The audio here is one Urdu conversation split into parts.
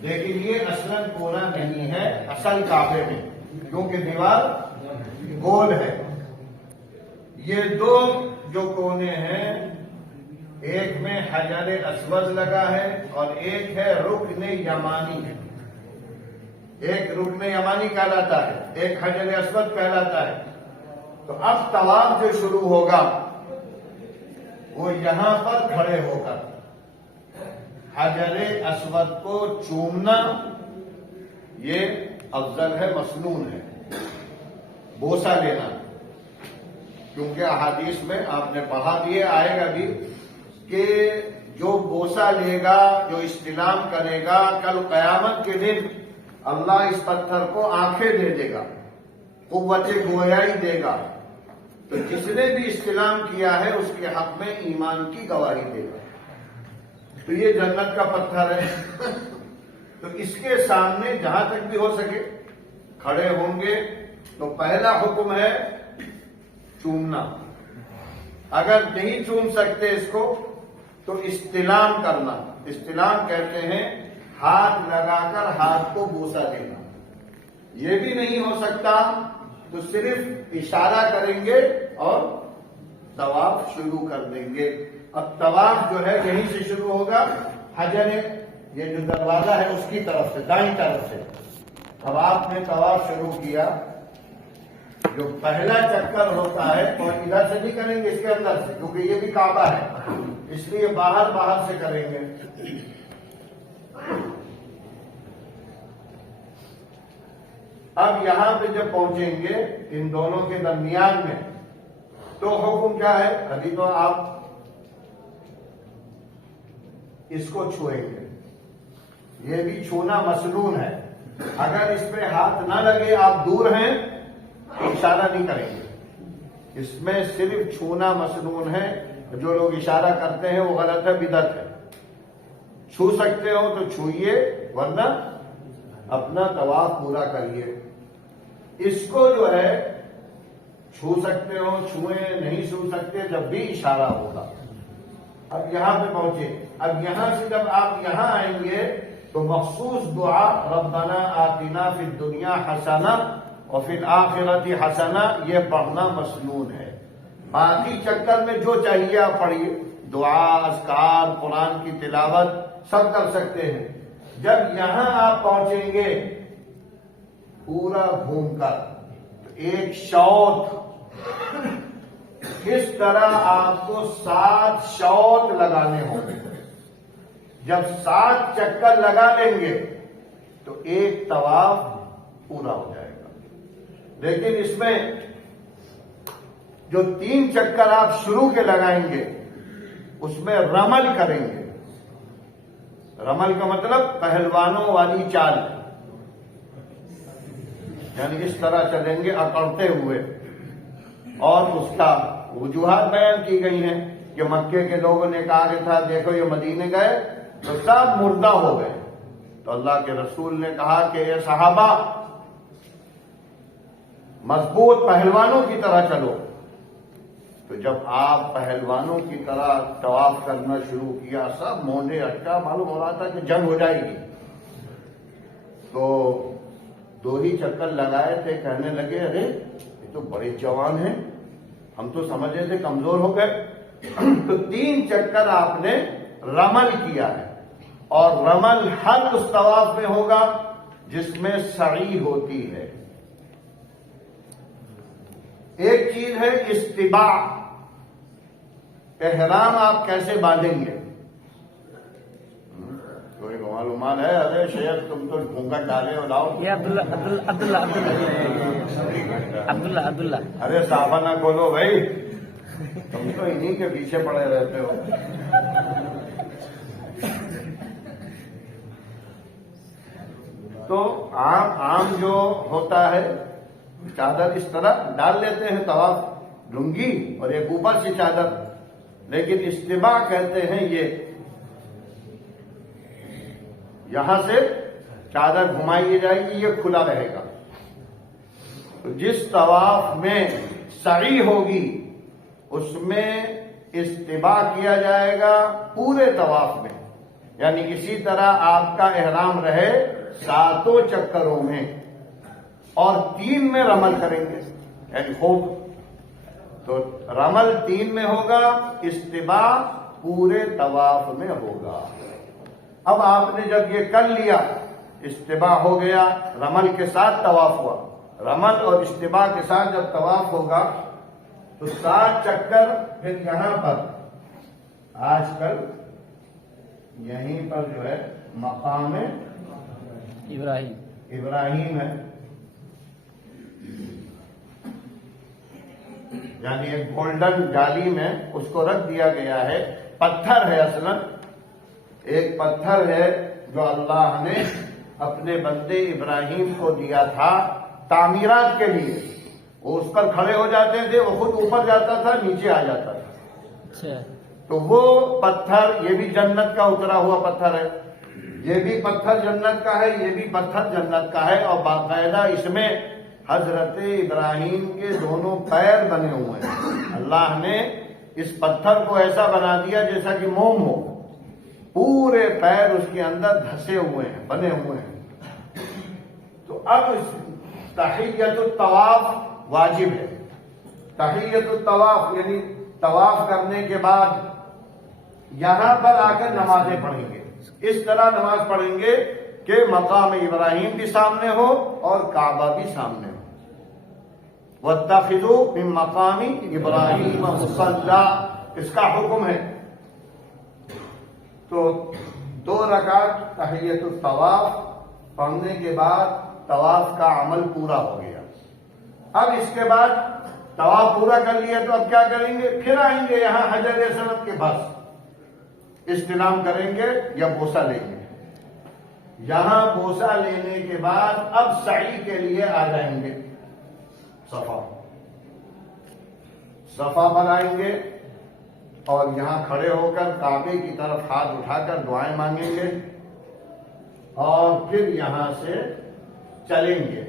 لیکن یہ اصلاً کونا نہیں ہے اصل کعبے میں، کیونکہ دیوار گول ہے۔ یہ دو جو کونے ہیں، ایک میں حجر اسود لگا ہے اور ایک ہے رکن یمانی۔ ایک رکن یمانی کہلاتا ہے، ایک حجر اسود کہلاتا ہے۔ تو اب طواف جو شروع ہوگا وہ یہاں پر کھڑے ہو کر حجر اسود کو چومنا، یہ افضل ہے، مسنون ہے۔ بوسہ لینا، کیونکہ احادیث میں آپ نے پڑھا بھی ہے، آئے گا بھی، کہ جو بوسہ لے گا، جو استلام کرے گا، کل قیامت کے دن اللہ اس پتھر کو آنکھیں دے دے گا، قوت گویائی دے گا۔ تو جس نے بھی استلام کیا ہے اس کے حق میں ایمان کی گواہی دے گا۔ تو یہ جنت کا پتھر ہے، تو اس کے سامنے جہاں تک بھی ہو سکے کھڑے ہوں گے۔ تو پہلا حکم ہے چومنا، اگر نہیں چوم سکتے اس کو تو استلام کرنا۔ استلام کہتے ہیں ہاتھ لگا کر ہاتھ کو بوسہ دینا۔ یہ بھی نہیں ہو سکتا تو صرف اشارہ کریں گے اور طواف شروع کر دیں گے۔ اب طواف جو ہے یہیں سے شروع ہوگا، حجر یہ جو دروازہ ہے اس کی طرف سے، دائیں طرف سے۔ اب آپ نے طواف شروع کیا، جو پہلا چکر ہوتا ہے اور ادھر سے نہیں کریں گے، اس کے اندر سے، کیونکہ یہ بھی کعبہ ہے، اس لیے باہر سے کریں گے۔ اب یہاں پہ جب پہنچیں گے ان دونوں کے درمیان میں، تو حکم کیا ہے؟ ابھی تو آپ اس کو چھوئیں گے، یہ بھی چھونا مسنون ہے۔ اگر اس پہ ہاتھ نہ لگے، آپ دور ہیں تو اشارہ نہیں کریں گے۔ اس میں صرف چھونا مسنون ہے۔ جو لوگ اشارہ کرتے ہیں وہ غلط ہے، بدعت ہے۔ چھو سکتے ہو تو چھوئیے، ورنہ اپنا طواف پورا کریے۔ اس کو جو ہے چھو سکتے ہو چھوئیں، نہیں چھو سکتے جب بھی اشارہ ہوگا۔ اب یہاں پہ پہنچے، اب یہاں سے جب آپ یہاں آئیں گے تو مخصوص دعا ربنا آتنا فی الدنیا حسنہ وفی الآخرۃ حسنہ یہ پڑھنا مسنون ہے۔ باقی چکر میں جو چاہیے آپ پڑھیے، دعا، اذکار، قرآن کی تلاوت سب کر سکتے ہیں۔ جب یہاں آپ پہنچیں گے پورا گھوم کر، تو ایک شوط، اس طرح آپ کو 7 شوط لگانے ہوں گے۔ جب 7 چکر لگا لیں گے تو ایک طواف پورا ہو جائے گا۔ لیکن اس میں جو 3 چکر آپ شروع کے لگائیں گے اس میں رمل کریں گے۔ رمل کا مطلب پہلوانوں والی چال، یعنی اس طرح چلیں گے اکڑتے ہوئے۔ اور اس کا وجوہات بیان کی گئی ہیں کہ مکے کے لوگوں نے کہا کہ تھا دیکھو یہ مدینے گئے تو سب مردہ ہو گئے، تو اللہ کے رسول نے کہا کہ اے صحابہ مضبوط پہلوانوں کی طرح چلو۔ تو جب آپ پہلوانوں کی طرح طواف کرنا شروع کیا، سب مونڈے اٹکا، معلوم ہو رہا تھا کہ جنگ ہو جائے گی۔ تو 2 ہی چکر لگائے تھے، کہنے لگے ارے یہ تو بڑے جوان ہیں، ہم تو سمجھ رہے تھے کمزور ہو گئے۔ تو 3 چکر آپ نے رمل کیا ہے، اور رمل ہر اس طواف میں ہوگا جس میں سعی ہوتی ہے۔ ایک چیز ہے استباع، احرام آپ کیسے باندھیں گے؟ کوئی معلومات ہے؟ ارے شیخ تم تو گھونگھٹ ڈالے ہو، لاؤ۔ یہ عبداللہ ارے صحابہ نہ کھولو بھائی، تم تو انہی کے پیچھے پڑے رہتے ہو۔ تو عام جو ہوتا ہے چادر اس طرح ڈال لیتے ہیں، طواف لنگی اور ایک اوپر سے چادر، لیکن استباع کہتے ہیں یہ یہاں سے چادر گھمائی جائے گی، یہ کھلا رہے گا۔ تو جس طواف میں سعی ہوگی اس میں استباع کیا جائے گا پورے طواف میں، یعنی اسی طرح آپ کا احرام رہے 7 چکروں میں، اور 3 میں رمل کریں گے، یعنی خوب تو رمل 3 میں ہوگا، استباع پورے طواف میں ہوگا۔ اب آپ نے جب یہ کر لیا، استباع ہو گیا، رمل کے ساتھ طواف ہوا، رمل اور استباع کے ساتھ جب طواف ہوگا تو 7 چکر پھر یہاں پر آج کل یہیں پر جو ہے مقام ابراہیم ہے، یعنی ایک گولڈن جالی میں اس کو رکھ دیا گیا ہے، پتھر ہے، اصلا ایک پتھر ہے جو اللہ نے اپنے بندے ابراہیم کو دیا تھا تعمیرات کے لیے۔ وہ اس پر کھڑے ہو جاتے تھے، وہ خود اوپر جاتا تھا، نیچے آ جاتا تھا۔ تو وہ پتھر، یہ بھی جنت کا اترا ہوا پتھر ہے، یہ بھی پتھر جنت کا ہے، یہ بھی پتھر جنت کا ہے، اور باقاعدہ اس میں حضرت ابراہیم کے دونوں پیر بنے ہوئے ہیں۔ اللہ نے اس پتھر کو ایسا بنا دیا جیسا کہ موم ہو، پورے پیر اس کے اندر دھسے ہوئے ہیں، بنے ہوئے ہیں۔ تو اب تحیۃ الطواف واجب ہے۔ تحیۃ الطواف یعنی طواف کرنے کے بعد یہاں پر آ کر نمازیں پڑھیں گے، اس طرح نماز پڑھیں گے کہ مقام ابراہیم بھی سامنے ہو اور کعبہ بھی سامنے ہو۔ وَاتَّخِذُوا مِن مَّقَامِ إِبْرَاهِيمَ مُصَلًّى، اس کا حکم ہے۔ تو 2 رکعت تحیۃ الطواف پڑھنے کے بعد طواف کا عمل پورا ہو گیا۔ اب اس کے بعد طواف پورا کر لیا تو اب کیا کریں گے؟ پھر آئیں گے یہاں حجر اسود کے پاس، استلام کریں گے یا بوسہ لیں گے۔ یہاں بوسہ لینے کے بعد اب سعی کے لیے آ جائیں گے، صفا پر آئیں گے اور یہاں کھڑے ہو کر کعبے کی طرف ہاتھ اٹھا کر دعائیں مانگیں گے، اور پھر یہاں سے چلیں گے۔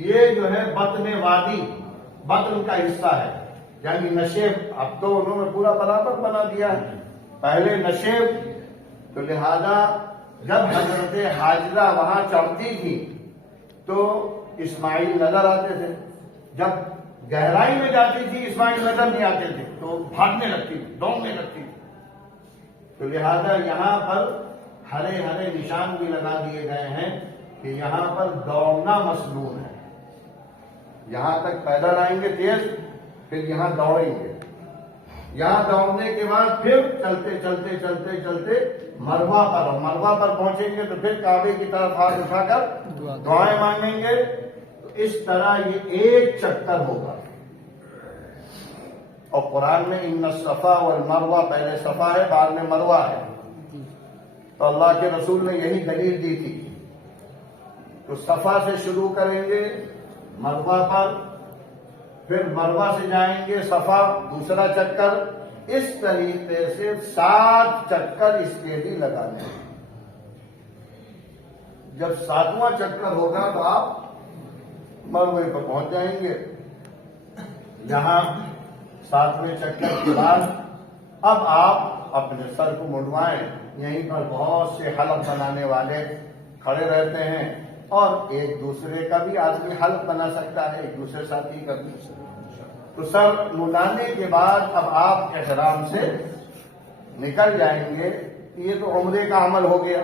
یہ جو ہے بطن وادی، بطن کا حصہ ہے، یعنی نشیب۔ اب تو انہوں نے پورا برابر بنا دیا ہے، پہلے نشیب، تو لہذا جب حضرت حاجرہ وہاں چڑھتی تھی تو اسماعیل نظر آتے تھے، جب گہرائی میں جاتی تھی اسماعیل نظر نہیں آتے تھے تو بھاگنے لگتی تھی، دوڑنے لگتی تھی۔ تو لہذا یہاں پر ہرے ہرے نشان بھی لگا دیے گئے ہیں کہ یہاں پر دوڑنا مسنون ہے۔ یہاں تک پیدل آئیں گے تیز، پھر یہاں دوڑیں گے، یہاں دوڑنے کے بعد پھر چلتے چلتے چلتے چلتے مروہ پر پہنچیں گے تو پھر کعبے کی طرف ہاتھ اٹھا کر دعائیں مانگیں گے۔ تو اس طرح یہ ایک چکر ہوگا۔ اور قرآن میں ان الصفا والمروہ، پہلے صفا ہے بعد میں مروہ ہے، تو اللہ کے رسول نے یہی دلیل دی تھی۔ تو صفا سے شروع کریں گے مروہ پر، پھر مروہ سے جائیں گے صفا، دوسرا چکر، اس طریقے سے 7 چکر اس کے بھی لگانے ہیں۔ جب 7واں چکر ہوگا تو آپ مروے پر پہنچ جائیں گے۔ یہاں 7ویں چکر کے بعد اب آپ اپنے سر کو منڈوائیں۔ یہیں پر بہت سے حلق بنانے والے کھڑے رہتے ہیں، اور ایک دوسرے کا بھی آدمی حلق بنا سکتا ہے، ایک دوسرے ساتھی کا بھی۔ تو سر منڈانے کے بعد اب آپ احرام سے نکل جائیں گے۔ یہ تو عمرے کا عمل ہو گیا۔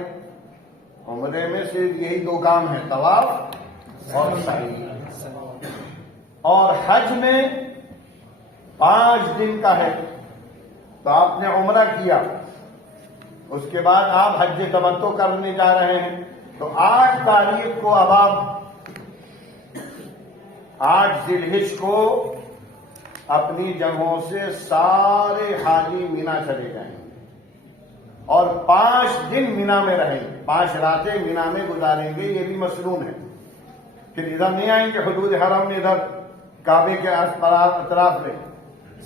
عمرے میں صرف یہی 2 کام ہیں، طواف اور سعی۔ اور حج میں 5 دن کا ہے، تو آپ نے عمرہ کیا، اس کے بعد آپ حج تمتع کرنے جا رہے ہیں، تو 8 تاریخ کو اب آپ 8 ذی الحجہ کو اپنی جگہوں سے سارے حاجی مینا چلے جائیں گے، اور 5 دن مینا میں رہیں گے، 5 راتیں مینا میں گزاریں گے۔ یہ بھی مسنون ہے۔ پھر ادھر نہیں آئیں گے حدود حرم میں، ادھر کعبے کے اطراف میں،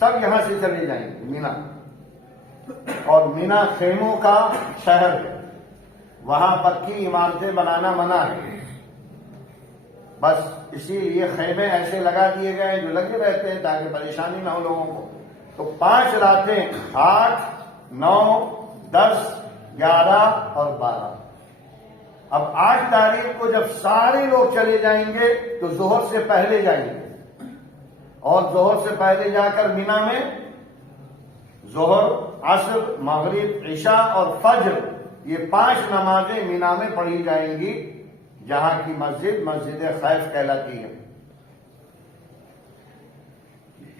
سب یہاں سے چلے جائیں گے مینا۔ اور مینا خیموں کا شہر ہے، وہاں پکی عمارتیں بنانا منع ہے، بس اسی لیے خیمے ایسے لگا دیے گئے ہیں جو لگے رہتے ہیں تاکہ پریشانی نہ ہو لوگوں کو۔ تو 5 راتیں 8 9 10 11 اور 12. اب 8 تاریخ کو جب سارے لوگ چلے جائیں گے تو ظہر سے پہلے جائیں گے اور ظہر سے پہلے جا کر مینا میں ظہر عصر مغرب عشاء اور فجر یہ 5 نمازیں مینا میں پڑھی جائیں گی جہاں کی مسجد مسجد خیف کہلاتی ہے.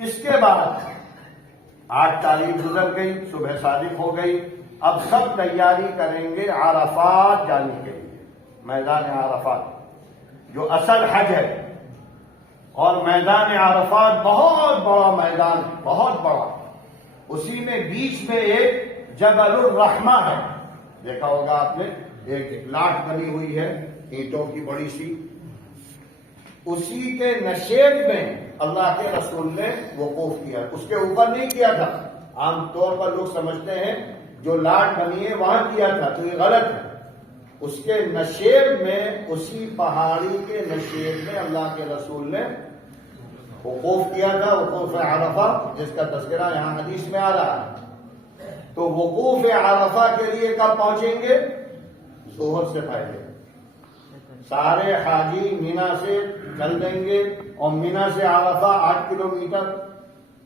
اس کے بعد 8 تاریخ گزر گئی صبح صادق ہو گئی. اب سب تیاری کریں گے عرفات جانے کے لیے میدان عرفات جو اصل حج ہے. اور میدان عرفات بہت بڑا میدان بہت بڑا. اسی میں بیچ میں ایک جبل الرحمہ ہے دیکھا ہوگا آپ نے ایک لاٹ بنی ہوئی ہے اینٹوں کی بڑی سی. اسی کے نشیب میں اللہ کے رسول نے وقوف کیا. اس کے اوپر نہیں کیا تھا. عام طور پر لوگ سمجھتے ہیں جو لاٹ بنی ہے وہاں کیا تھا تو یہ غلط ہے. اس کے نشیب میں اسی پہاڑی کے نشیب میں اللہ کے رسول نے وقوف کیا تھا. وقوف عرفہ جس کا تذکرہ یہاں حدیث میں آ رہا ہے. تو وقوف عرفہ کے لیے کب پہنچیں گے؟ ظہر سے پہلے. سارے حاجی مینا سے چل دیں گے اور مینا سے عرفہ 8 کلومیٹر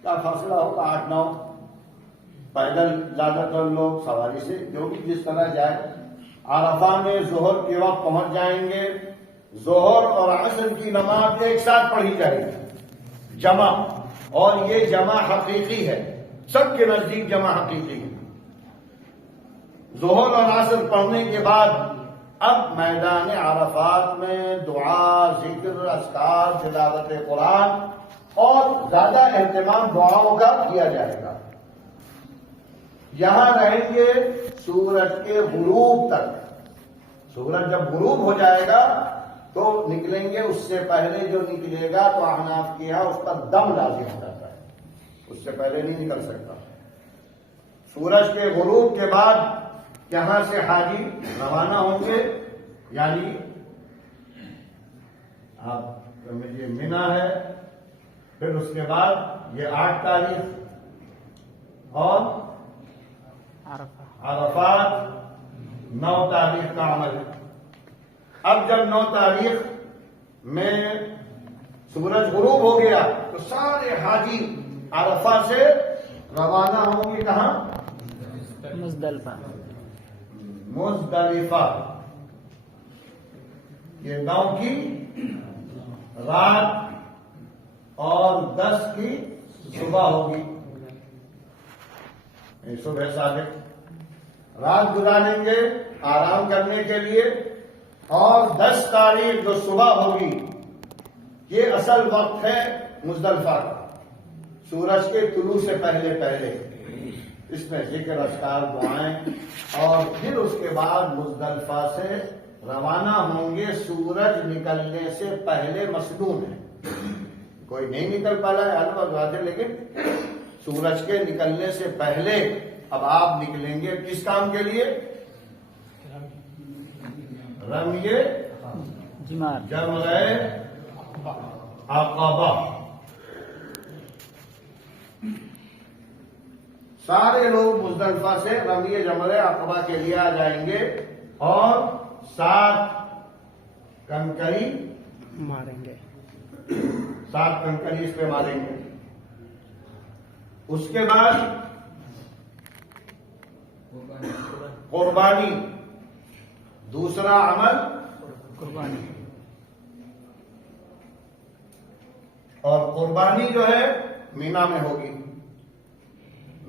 کا فاصلہ ہوگا 8-9. پیدل زیادہ تر لوگ سواری سے جو بھی جس طرح جائے. عرفہ میں ظہر کے وقت پہنچ جائیں گے. ظہر اور عصر کی نماز ایک ساتھ پڑھی جائے گی جمع. اور یہ جمع حقیقی ہے سب کے نزدیک جمع حقیقی ہے. ظہر اور عصر پڑھنے کے بعد اب میدان عرفات میں دعا ذکر اذکار تلاوت قرآن اور زیادہ اہتمام دعاؤں کا کیا جائے گا. یہاں رہیں گے سورج کے غروب تک. سورج جب غروب ہو جائے گا تو نکلیں گے. اس سے پہلے جو نکلے گا تو احناف کیا اس پر دم لازم ہو جاتا ہے. اس سے پہلے نہیں نکل سکتا. سورج کے غروب کے بعد یہاں سے حاجی روانہ ہوں گے. یعنی آپ یہ مینا ہے. پھر اس کے بعد یہ 8 تاریخ اور عرفات 9 تاریخ کا عمل ہے. اب جب 9 تاریخ میں سورج غروب ہو گیا تو سارے حاجی عرفہ سے روانہ ہوں گے کہاں؟ مزدلفہ. مزدلفہ. یہ 9 کی رات اور 10 کی صبح ہوگی. صبح صادق رات گزاریں گے آرام کرنے کے لیے. اور 10 تاریخ جو صبح ہوگی یہ اصل وقت ہے مزدلفہ کا. سورج کے طلوع سے پہلے پہلے اس میں ذکر اذکار دعائیں. اور پھر اس کے بعد مزدلفہ سے روانہ ہوں گے. سورج نکلنے سے پہلے مصدوم ہے. کوئی نہیں نکل پا رہا ہے بات ہے لیکن سورج کے نکلنے سے پہلے اب آپ نکلیں گے کس کام کے لیے؟ رمیے جمرہ عقبہ. سارے لوگ مزدلفہ سے رمیے جمرہ عقبہ کے لیے آ جائیں گے اور 7 کنکری ماریں گے. 7 کنکری اس پہ ماریں گے. اس کے بعد قربانی. دوسرا عمل قربانی. اور قربانی جو ہے مینا میں ہوگی.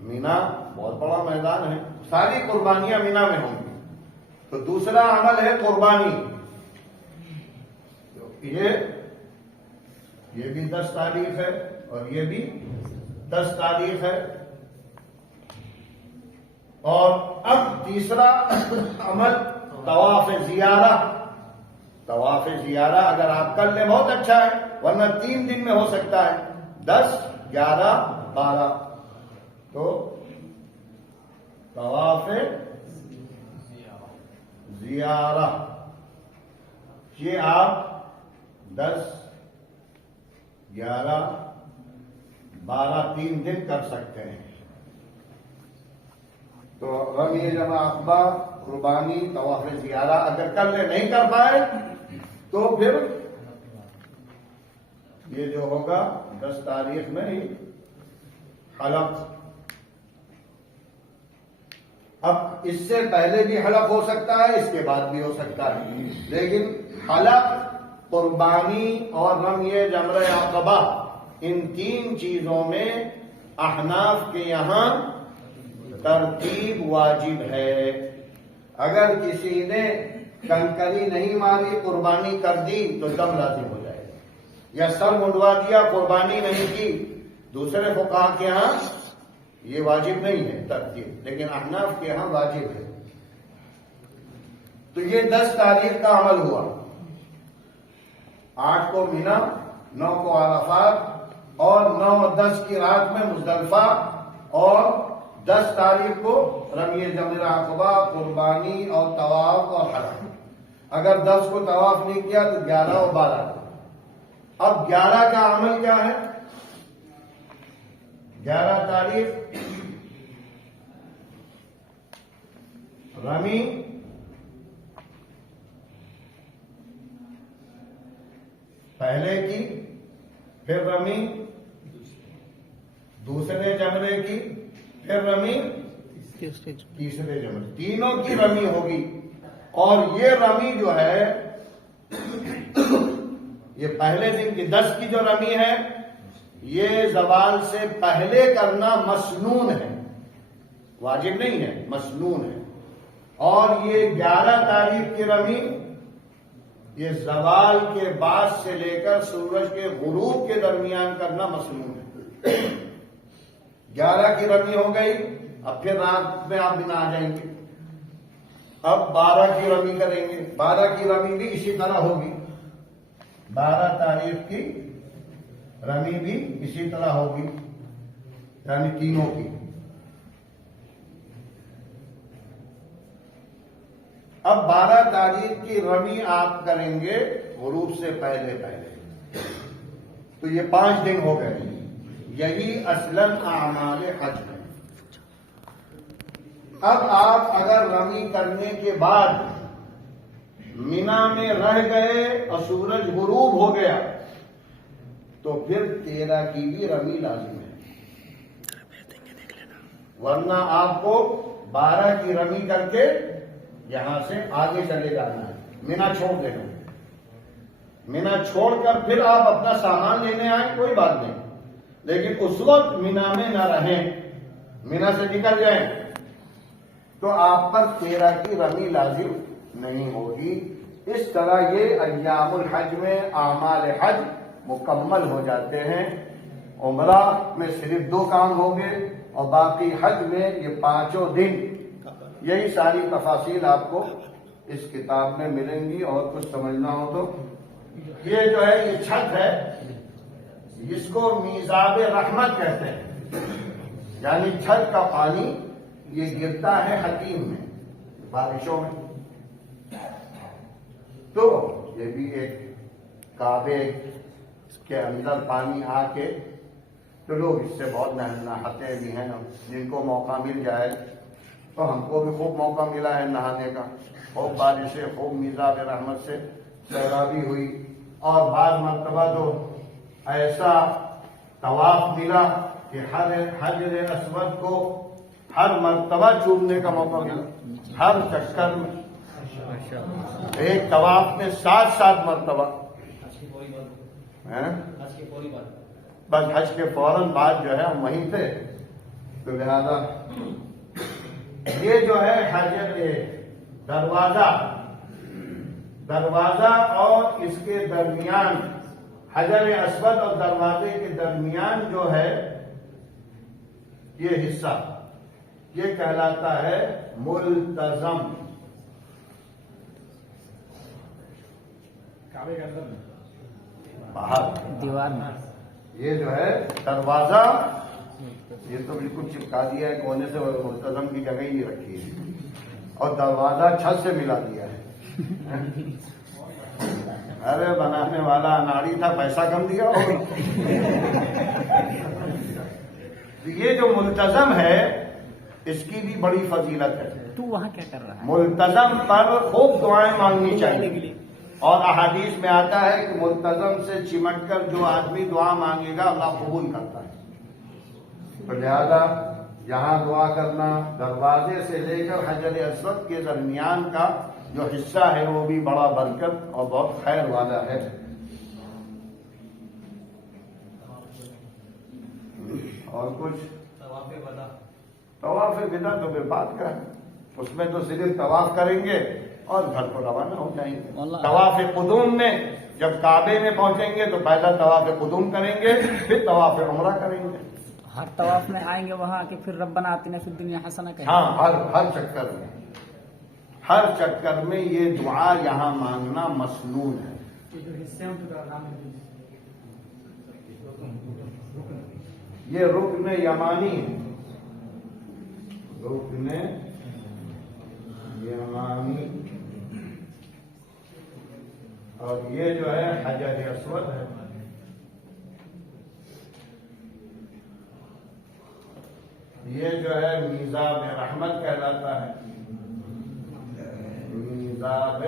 مینا بہت بڑا میدان ہے. ساری قربانیاں مینا میں ہوں گی. تو دوسرا عمل ہے قربانی. یہ بھی 10 تاریخ ہے اور یہ بھی 10 تاریخ ہے. اور اب تیسرا عمل طواف زیارہ. طواف زیارہ اگر آپ کر لیں بہت اچھا ہے ورنہ 3 دن میں ہو سکتا ہے 10 11 12. تو طواف زیارہ یہ آپ 10 11 12-3 دن کر سکتے ہیں. تو رمی جمع عقبہ، قربانی، طواف زیارہ اگر کر لے نہیں کر پائے تو پھر یہ جو ہوگا 10 تاریخ میں ہی حلق. اب اس سے پہلے بھی حلق ہو سکتا ہے، اس کے بعد بھی ہو سکتا ہے، لیکن حلق، قربانی اور رمی جمرہ عقبہ ان 3 چیزوں میں احناف کے یہاں ترتیب واجب ہے. اگر کسی نے کنکری نہیں ماری، قربانی کر دی تو دم لازم ہو جائے گا، یا سر منڈوا دیا، قربانی نہیں کی. دوسرے فقہا کے ہاں یہ واجب نہیں ہے ترتیب، لیکن احناف کے ہاں واجب ہے. تو یہ 10 تاریخ کا عمل ہوا. 8 کو مینا، 9 کو عرفات اور 9 اور 10 کی رات میں مزدلفہ، اور 10 تاریخ کو رمی جمرہ عقبہ، قربانی اور طواف اور حج. اگر 10 کو طواف نہیں کیا تو 11 اور 12 کو. اب 11 کا عمل کیا ہے؟ 11 تاریخ رمی، پہلے کی، پھر رمی دوسرے جمرے کی، پھر رمی تیسرے جمرے، تینوں کی رمی ہوگی. اور یہ رمی جو ہے یہ پہلے دن کی 10 کی جو رمی ہے یہ زوال سے پہلے کرنا مسنون ہے، واجب نہیں ہے، مسنون ہے. اور یہ 11 تاریخ کی رمی یہ زوال کے بعد سے لے کر سورج کے غروب کے درمیان کرنا مسنون ہے. 11 کی رمی ہو گئی، اب پھر رات میں آپ بنا آ جائیں گے. اب 12 کی رمی کریں گے. 12 کی رمی بھی اسی طرح ہوگی. 12 تاریخ کی رمی بھی اسی طرح ہوگی، یعنی تینوں کی. اب 12 تاریخ کی رمی آپ کریں گے غروب سے پہلے پہلے، تو یہ 5 دن ہو گئے. یہی اصلاً اعمال حج ہے. اب آپ اگر رمی کرنے کے بعد مینا میں رہ گئے اور سورج غروب ہو گیا تو پھر 13 کی بھی رمی لازم ہے، ورنہ آپ کو 12 کی رمی کر کے یہاں سے آگے چلے جانا ہے. مینا چھوڑ دینا. مینا چھوڑ کر پھر آپ اپنا سامان لینے آئیں کوئی بات نہیں، لیکن اس وقت مینا میں نہ رہیں، مینا سے نکل جائیں تو آپ پر 13 کی رمی لازم نہیں ہوگی. اس طرح یہ ایام الحج میں اعمال حج مکمل ہو جاتے ہیں. عمرہ میں صرف 2 کام ہوں گے اور باقی حج میں یہ 5 دن. یہی ساری تفاصیل آپ کو اس کتاب میں ملیں گی. اور کچھ سمجھنا ہو تو یہ جو ہے یہ چھت ہے، اس کو میزاب رحمت کہتے ہیں، یعنی چھت کا پانی یہ گرتا ہے حتیم میں، بارشوں میں. تو یہ بھی ایک کعبے کے اندر پانی آ کے تو لوگ اس سے بہت نہاتے بھی ہیں. جن کو موقع مل جائے تو ہم کو بھی خوب موقع ملا ہے نہانے کا. خوب بارشیں، خوب میزاب رحمت سے سیرابی ہوئی. اور بعض مرتبہ تو ایسا طواف ملا کہ حجر اسود کو ہر مرتبہ چومنے کا موقع ملا. ہر چکر میں ایک طواف میں 7 مرتبہ. بس حج کے فوراً بعد جو ہے ہم وہیں تھے، تو لہذا یہ جو ہے حجر دروازہ اور اس کے درمیان، حجر اسود اور دروازے کے درمیان جو ہے یہ حصہ یہ کہلاتا ہے ملتزم. باہر دیوار میں یہ جو ہے دروازہ یہ تو بالکل چپکا دیا ہے کونے سے، ملتزم کی جگہ ہی نہیں رکھی ہے. اور دروازہ چھت سے ملا دیا ہے. ارے بنانے والا اناڑی تھا، پیسہ کم دیا. یہ جو ملتزم ہے اس کی بھی بڑی فضیلت ہے. تو وہاں کیا کر رہا ہے؟ ملتزم پر خوب دعائیں مانگنی چاہیے، اور احادیث میں آتا ہے کہ ملتزم سے چمٹ کر جو آدمی دعا مانگے گا اللہ قبول کرتا ہے. تو لہذا یہاں دعا کرنا، دروازے سے لے کر حجر اسود کے درمیان کا جو حصہ ہے وہ بھی بڑا برکت اور بہت خیر والا ہے. اور کچھ طواف ودا تو پھر بات کا ہے، اس میں تو صرف طواف کریں گے اور گھر کو روانہ ہو جائیں گے. طواف قدوم میں جب کعبے میں پہنچیں گے تو پہلا طواف قدوم کریں گے، پھر طواف عمرہ کریں گے. ہر طواف میں آئیں گے وہاں کے پھر ربنا آتنا فی الدنیا حسنہ کہیں. ہاں، ہر چکر میں یہ دعا یہاں مانگنا مسنون ہے. یہ رکن یمانی ہے، رکن یمانی، اور یہ جو ہے حجر اسود ہے. یہ جو ہے میزاب رحمت کہلاتا ہے. میزاب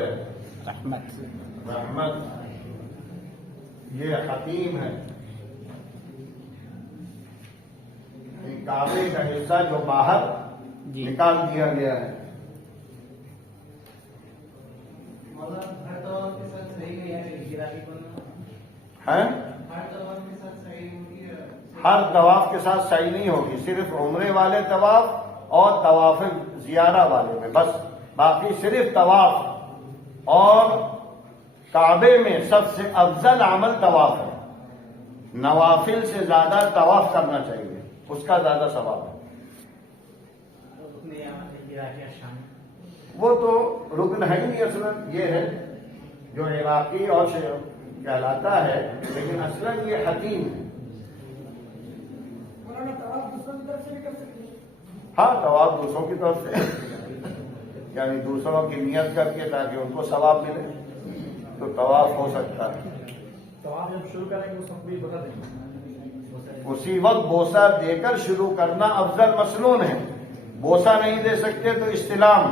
رحمت یہ حتیم ہے. کعبے کا حصہ جو باہر نکال دیا گیا ہے. ہر طواف کے ساتھ صحیح نہیں ہوگی، صرف عمرے والے طواف اور طواف زیارہ والے میں بس. باقی صرف طواف، اور کعبے میں سب سے افضل عمل طواف ہے. نوافل سے زیادہ طواف کرنا چاہیے، اس کا زیادہ ثواب ہے. وہ تو رکن ہے ہی نہیں اصلا، یہ ہے جو عراقی اور کہلاتا ہے، لیکن اصلا یہ حتیم ہے. ہاں، طواف دوسروں کی طرف سے، یعنی دوسروں کی نیت کر کے تاکہ ان کو ثواب ملے تو طواف ہو سکتا ہے. طواف جب شروع کریں گے اسی وقت بوسہ دے کر شروع کرنا افضل مسنون ہے. بوسہ نہیں دے سکتے تو استلام،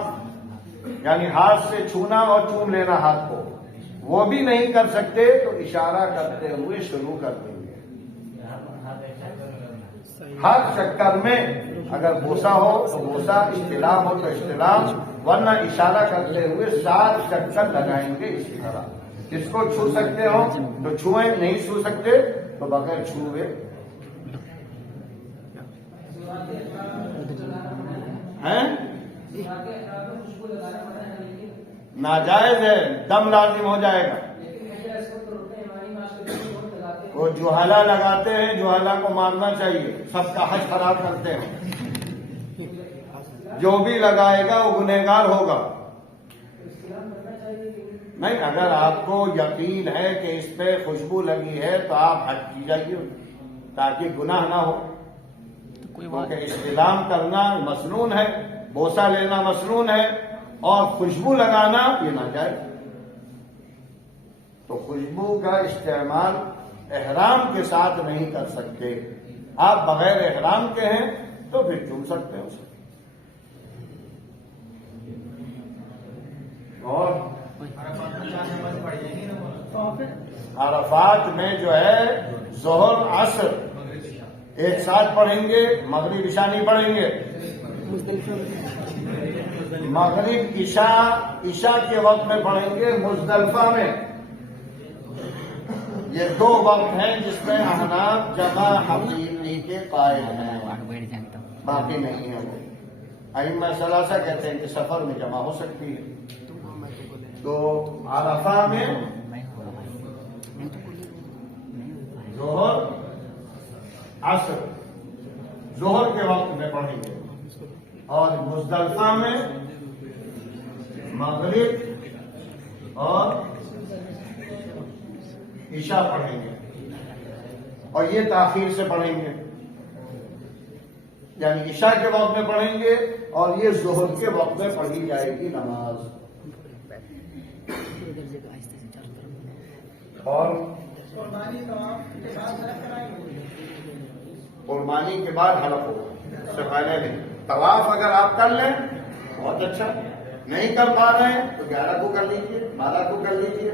یعنی ہاتھ سے چھونا اور چوم لینا ہاتھ کو، وہ بھی نہیں کر سکتے تو اشارہ کرتے ہوئے شروع کر دیں گے. ہر چکر میں اگر بوسہ ہو تو بوسہ، استلام ہو تو استلام، ورنہ اشارہ کرتے ہوئے 7 چکر لگائیں گے. اسی طرح جس کو چھو سکتے ہو تو چھوئیں، نہیں چھو سکتے تو بغیر چھوئے. ناجائز ہے، دم لازم ہو جائے گا. وہ جوہلا لگاتے ہیں، جوہلا کو مارنا چاہیے، سب کا حج خراب کرتے ہیں. جو بھی لگائے گا وہ گنہگار ہوگا. نہیں، اگر آپ کو یقین ہے کہ اس پہ خوشبو لگی ہے تو آپ حج کی جائیے تاکہ گناہ نہ ہو. کیونکہ استلام کرنا مسنون ہے، بوسہ لینا مسنون ہے، اور خوشبو لگانا یہ ناجائز. تو خوشبو کا استعمال احرام کے ساتھ نہیں کر سکتے. آپ بغیر احرام کے ہیں تو پھر چوم سکتے ہیں اسے. اور عرفات میں جو ہے ظہر عصر ایک ساتھ پڑھیں گے، مغرب عشاء نہیں پڑھیں گے. مغرب عشاء کے وقت میں پڑھیں گے مزدلفہ میں. یہ 2 وقت ہیں جس میں احناف جمع حقیقی کے قائل ہیں، باقی نہیں ہے. وہ ائمہ ثلاثہ کہتے ہیں کہ سفر میں جمع ہو سکتی ہے. تو عرفہ میں ظہر عصر ظہر کے وقت میں پڑھیں گے، اور مزدلفہ میں مغرب اور عشاء پڑھیں گے، اور یہ تاخیر سے پڑھیں گے. یعنی عشاء کے وقت میں پڑھیں گے اور یہ ظہر کے وقت میں پڑھی جائے گی نماز. اور قربانی کے بعد حلق ہوگا، اس سے پہلے نہیں۔ طواف اگر آپ کر لیں بہت اچھا، نہیں کر پا رہے ہیں تو 11 کو کر لیجیے، 12 کو کر لیجیے۔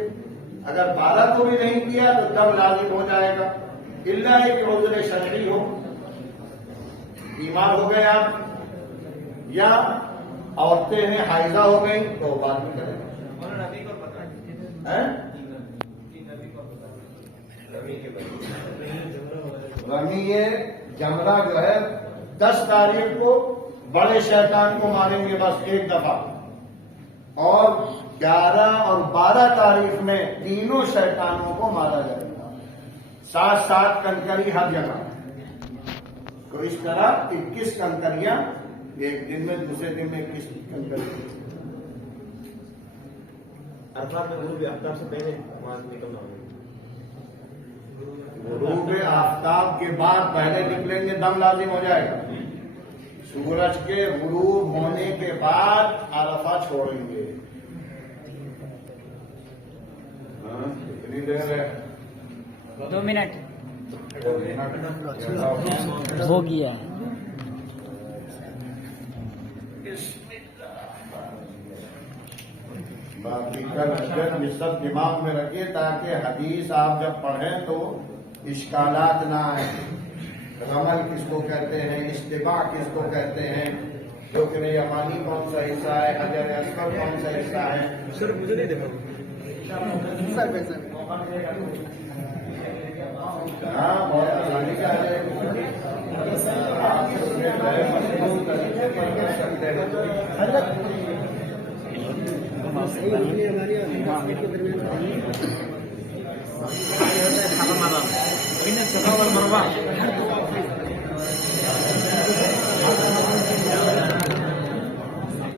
اگر 12 کو بھی نہیں کیا تو دم لازم ہو جائے گا، الا ہے کہ عذر شرعی ہو، بیمار ہو گئے آپ یا عورتیں ہیں حائضہ ہو گئی تو بعد میں کریں گے۔ رمی جمرہ جو ہے 10 تاریخ کو بڑے شیطان کو ماریں گے بس ایک دفعہ، اور 11 اور 12 تاریخ میں تینوں شیطانوں کو مارا جائے گا، 7 کنکری ہر جگہ۔ تو اس طرح 21 کنکریاں ایک دن میں، دوسرے دن میں 21 کنکریاں۔ عرفات میں غروب آفتاب سے پہلے وہاں سے نکلنا ہوگا۔ غروب آفتاب کے بعد پہلے نکلیں گے دم لازم ہو جائے گا، سورج کے غروب ہونے کے بعد عرفہ چھوڑیں گے۔ کتنی دیر ہے؟ 2 منٹ ہو گیا ہے۔ باقی کر یہ سب دماغ میں رکھیے تاکہ حدیث آپ جب پڑھیں تو اشکالات نہ آئیں۔ رمل کس کو کہتے ہیں، اشتباع کس کو کہتے ہیں، رکن یمانی کون سا حصہ ہے، حجر اسود کون سا حصہ ہے۔ سر مجھے نہیں دیکھا ہاں بہت آسانی سے آ جائے گی۔ آپ اس میں بڑے مضبوط طریقے پر کر سکتے ہیں۔